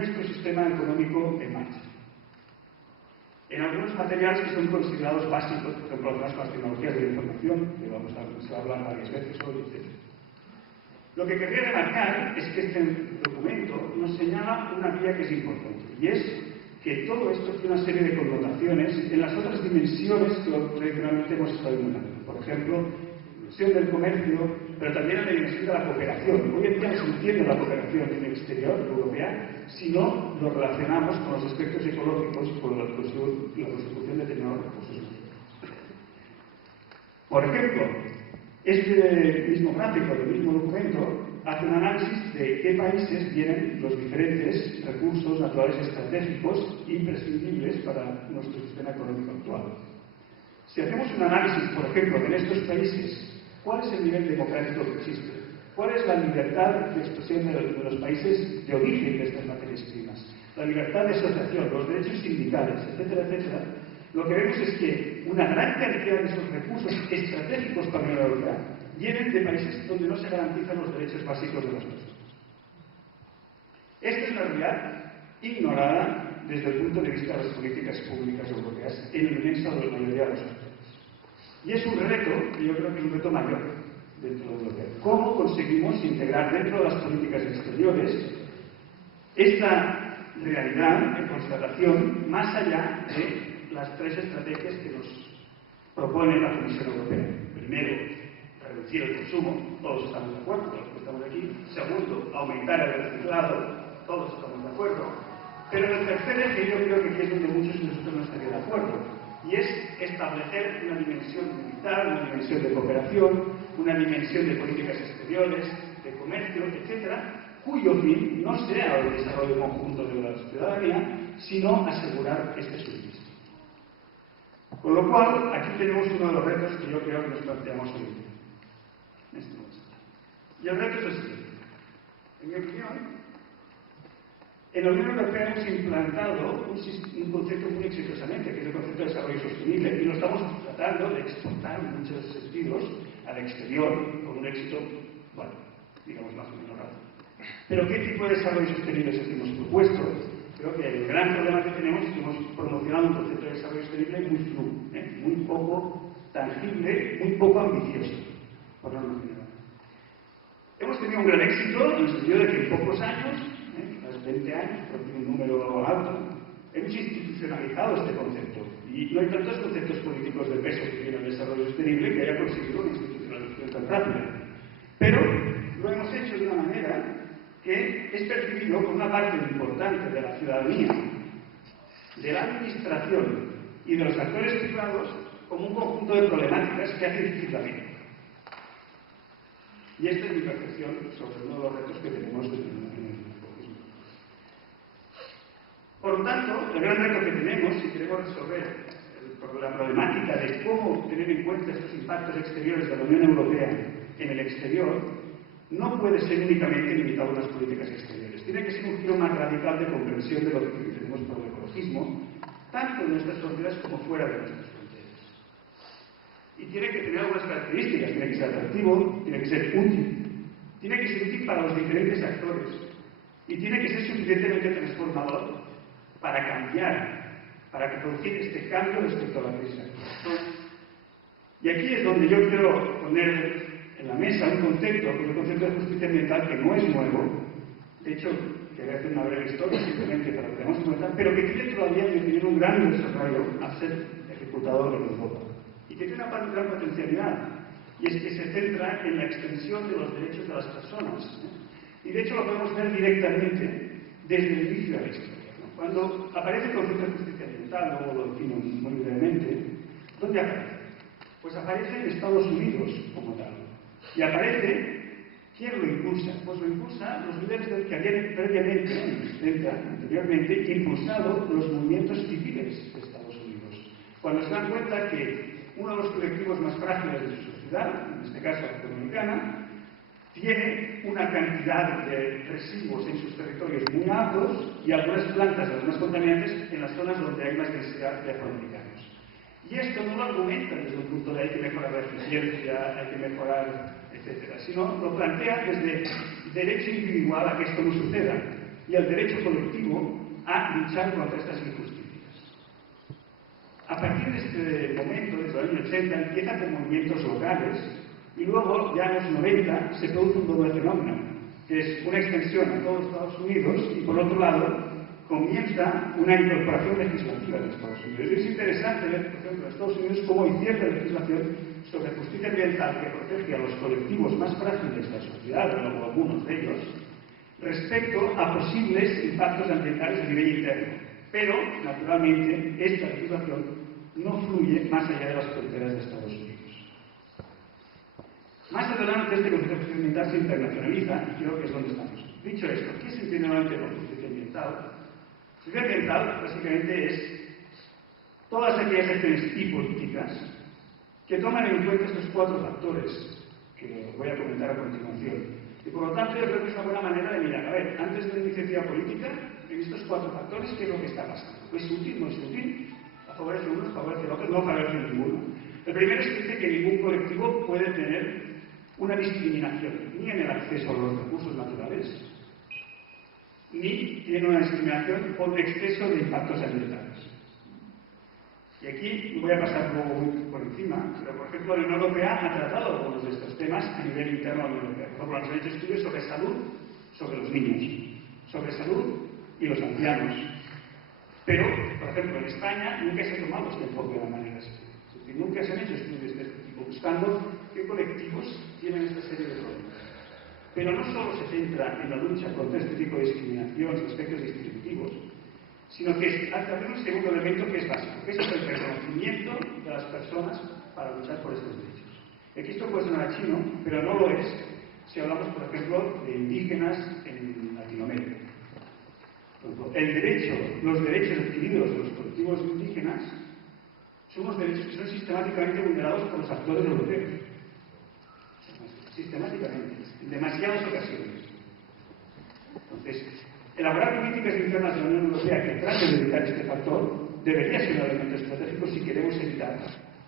nuestro sistema económico en marcha. En algunos materiales que son considerados básicos, por ejemplo, las tecnologías de la información, que se va a hablar varias veces hoy, etc. Lo que querría remarcar es que este documento nos señala una vía que es importante, y es que todo esto tiene una serie de connotaciones en las otras dimensiones que tradicionalmente hemos estado ignorando. Por ejemplo, la dimensión del comercio, pero también en la dimensión de la cooperación. Hoy en día no se entiende la cooperación en el exterior europea si no lo relacionamos con los aspectos ecológicos y con la consecución de determinados recursos. Por ejemplo, este mismo gráfico del mismo documento hace un análisis de qué países tienen los diferentes recursos naturales estratégicos imprescindibles para nuestro sistema económico actual. Si hacemos un análisis, por ejemplo, en estos países, ¿cuál es el nivel democrático que existe? ¿Cuál es la libertad de expresión de los países de origen de estas materias primas? La libertad de asociación, los derechos sindicales, etcétera, etcétera. Lo que vemos es que una gran cantidad de esos recursos estratégicos para la Unión Europea vienen de países donde no se garantizan los derechos básicos de las personas. Esta es una realidad ignorada desde el punto de vista de las políticas públicas europeas en la inmensa mayoría de los países. Y es un reto, y yo creo que es un reto mayor dentro de la Unión Europea. ¿Cómo conseguimos integrar dentro de las políticas exteriores esta realidad de constatación más allá de las tres estrategias que nos propone la Comisión Europea? Primero, reducir el consumo, todos estamos de acuerdo, todos los que estamos aquí. Segundo, aumentar el reciclado, todos estamos de acuerdo. Pero en el tercer eje yo creo que aquí es donde muchos de nosotros no estarían de acuerdo, y es establecer una dimensión militar, una dimensión de cooperación, una dimensión de políticas exteriores, de comercio, etcétera, cuyo fin no sea el desarrollo conjunto de la ciudadanía, sino asegurar este suministro. Con lo cual, aquí tenemos uno de los retos que yo creo que nos planteamos hoy en este momento. Y el reto es el siguiente. En mi opinión, en la Unión Europea hemos implantado un concepto muy exitosamente, que es el concepto de desarrollo sostenible, y lo estamos tratando de exportar en muchos sentidos al exterior, con un éxito, bueno, digamos más o menos rápido. Pero ¿qué tipo de desarrollo sostenible es el que hemos propuesto? Creo que el gran problema que tenemos es que hemos promocionado un concepto de desarrollo sostenible muy fluo, muy poco tangible, muy poco ambicioso, por no decir nada. Hemos tenido un gran éxito en el sentido de que en pocos años, los 20 años, por decir un número alto, hemos institucionalizado este concepto. Y no hay tantos conceptos políticos de peso que tiene el desarrollo sostenible que haya conseguido una institucionalización tan rápida. Pero lo hemos hecho de una manera que es percibido por una parte importante de la ciudadanía, de la administración y de los actores privados como un conjunto de problemáticas que hace difícil la vida. Y esta es mi percepción sobre uno de los retos que tenemos en el ecologismo. Por lo tanto, el gran reto que tenemos, si queremos resolver la problemática de cómo tener en cuenta estos impactos exteriores de la Unión Europea en el exterior, no puede ser únicamente limitado a unas políticas exteriores. Tiene que ser un giro más radical de comprensión de lo que entendemos por el ecologismo, tanto en nuestras fronteras como fuera de nuestras fronteras. Y tiene que tener algunas características. Tiene que ser atractivo, tiene que ser útil, tiene que ser útil para los diferentes actores y tiene que ser suficientemente transformador para cambiar, para producir este cambio respecto a la crisis actual. Y aquí es donde yo quiero poner en la mesa un concepto, que es el concepto de justicia ambiental, que no es nuevo. De hecho, quería hacer una breve historia simplemente para que podamos comentar, pero que tiene todavía, en mi opinión, un gran desarrollo a ser ejecutado en Europa. Y que tiene una gran potencialidad, y es que se centra en la extensión de los derechos de las personas. Y de hecho lo podemos ver directamente desde el inicio de la historia. Cuando aparece el concepto de justicia ambiental, luego lo decimos muy brevemente, ¿dónde aparece? Pues aparece en Estados Unidos como tal. Y aparece, ¿quién lo impulsa? Pues lo impulsa los líderes que habían previamente, anteriormente, impulsado los movimientos civiles de Estados Unidos. Cuando se dan cuenta que uno de los colectivos más frágiles de su sociedad, en este caso afroamericana, tiene una cantidad de residuos en sus territorios muy altos y algunas plantas, las más contaminantes, en las zonas donde hay más densidad de afroamericanos. Y esto no lo argumenta desde un punto de hay que mejorar la eficiencia, hay que mejorar, etcétera, sino lo plantea desde derecho individual a que esto no suceda. y el derecho colectivo a luchar contra estas injusticias. A partir de este momento, desde el año 80, empieza con movimientos locales y luego, ya en los 90, se produce un doble fenómeno, que es una extensión a todos Estados Unidos y, por otro lado, comienza una incorporación legislativa en Estados Unidos. Es interesante ver, por ejemplo, en Estados Unidos cómo hay cierta legislación sobre justicia ambiental que protege a los colectivos más frágiles de la sociedad, o algunos de ellos, respecto a posibles impactos ambientales a nivel interno. Pero, naturalmente, esta legislación no fluye más allá de las fronteras de Estados Unidos. Más adelante, este concepto de justicia ambiental se internacionaliza y creo que es donde estamos. Dicho esto, ¿qué se entiende normalmente por justicia ambiental? Justicia ambiental, básicamente, es todas aquellas acciones y políticas que toman en cuenta estos cuatro factores que voy a comentar a continuación. Y por lo tanto, yo creo que es una buena manera de mirar. A ver, antes de la iniciativa política, en estos cuatro factores, ¿qué es lo que está pasando? ¿Es útil? ¿No es útil? ¿Favorece a unos? ¿Favorece a otros? No favorece a ninguno. El primero es que dice que ningún colectivo puede tener una discriminación, ni en el acceso a los recursos naturales, ni tiene una discriminación por exceso de impactos ambientales. Y aquí voy a pasar luego muy por encima, pero por ejemplo la Unión Europea ha tratado algunos de estos temas a nivel interno de la Unión Europea. Por ejemplo, han hecho estudios sobre salud, sobre los niños, sobre salud y los ancianos. Pero, por ejemplo, en España nunca se ha tomado este enfoque de la manera así. Es decir, nunca se han hecho estudios de este tipo, buscando qué colectivos tienen esta serie de problemas. Pero no solo se centra en la lucha contra este tipo de discriminación y aspectos distributivos, sino que hace también un segundo elemento que es básico, que es el reconocimiento de las personas para luchar por estos derechos. Aquí esto puede sonar chino, pero no lo es si hablamos, por ejemplo, de indígenas en Latinoamérica. Los derechos adquiridos de los colectivos indígenas son unos derechos que son sistemáticamente vulnerados por los actores europeos. Sistemáticamente, en demasiadas ocasiones. Entonces, elaborar políticas internas de la Unión Europea que traten de evitar este factor debería ser un elemento estratégico si queremos evitar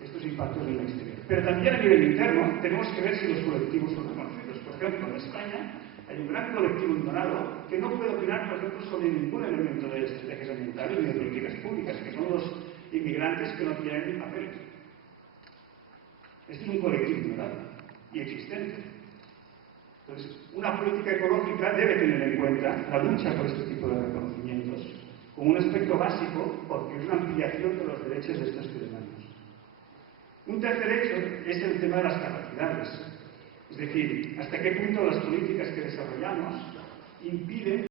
estos impactos en el exterior. Pero también a nivel interno tenemos que ver si los colectivos son reconocidos. Por ejemplo, en España hay un gran colectivo ignorado que no puede opinar, por ejemplo, sobre ningún elemento de estrategias ambientales ni de políticas públicas, que son los inmigrantes que no tienen papeles. Este es un colectivo ignorado y existente. Entonces, una política ecológica debe tener en cuenta la lucha por este tipo de reconocimientos como un aspecto básico porque es una ampliación de los derechos de estos ciudadanos. Un tercer hecho es el tema de las capacidades. Es decir, hasta qué punto las políticas que desarrollamos impiden